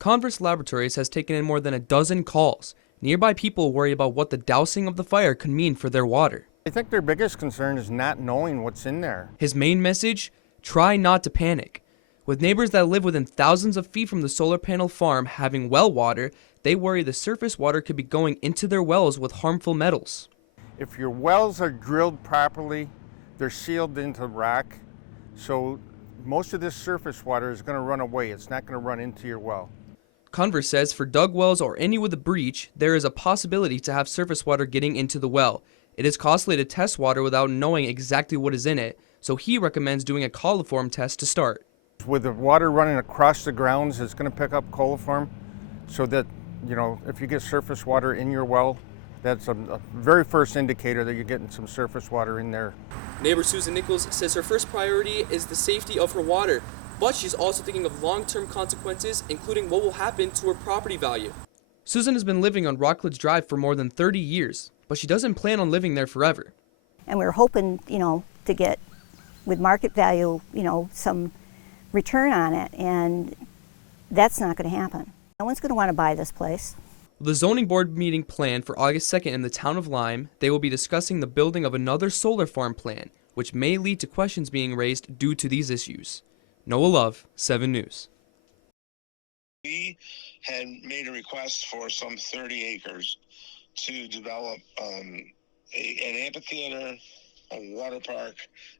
Converse Laboratories has taken in more than a dozen calls. Nearby people worry about what the dousing of the fire could mean for their water. I think their biggest concern is not knowing what's in there. His main message? Try not to panic. With neighbors that live within thousands of feet from the solar panel farm having well water, they worry the surface water could be going into their wells with harmful metals. If your wells are drilled properly, they're sealed into rock, so most of this surface water is going to run away. It's not going to run into your well. Converse says for dug wells or any with a breach, there is a possibility to have surface water getting into the well. It is costly to test water without knowing exactly what is in it, so he recommends doing a coliform test to start. With the water running across the grounds, it's going to pick up coliform, so that, if you get surface water in your well, that's a very first indicator that you're getting some surface water in there. Neighbor Susan Nichols says her first priority is the safety of her water, but she's also thinking of long-term consequences, including what will happen to her property value. Susan has been living on Rockledge Drive for more than 30 years, but she doesn't plan on living there forever. And we're hoping, to get, with market value, some return on it, and that's not going to happen. No one's going to want to buy this place. With the zoning board meeting planned for August 2nd in the town of Lyme, they will be discussing the building of another solar farm plan, which may lead to questions being raised due to these issues. Noah Love, 7 News. We had made a request for some 30 acres to develop an amphitheater, a water park,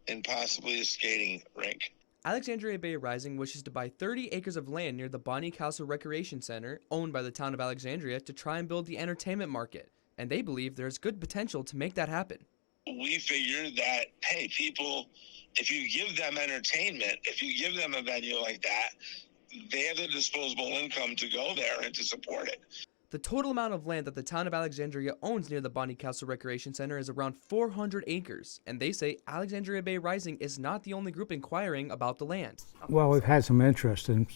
and possibly a skating rink. Alexandria Bay Rising wishes to buy 30 acres of land near the Bonnie Castle Recreation Center, owned by the town of Alexandria, to try and build the entertainment market, and they believe there's good potential to make that happen. We figured that, hey, people, if you give them entertainment, if you give them a venue like that, they have the disposable income to go there and to support it. The total amount of land that the town of Alexandria owns near the Bonnie Castle Recreation Center is around 400 acres, and they say Alexandria Bay Rising is not the only group inquiring about the land. Well, we've had some interest in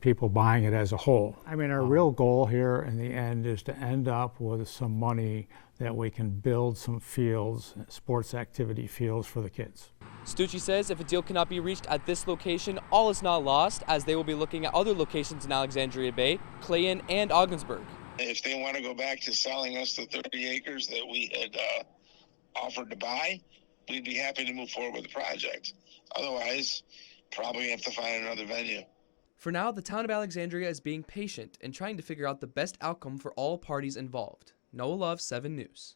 people buying it as a whole. I mean, our real goal here in the end is to end up with some money that we can build some fields, sports activity fields for the kids. Stucci says if a deal cannot be reached at this location, all is not lost, as they will be looking at other locations in Alexandria Bay, Clayton, and Ogdensburg. If they want to go back to selling us the 30 acres that we had offered to buy, we'd be happy to move forward with the project. Otherwise, probably have to find another venue. For now, the town of Alexandria is being patient and trying to figure out the best outcome for all parties involved. Noah Love, 7 News.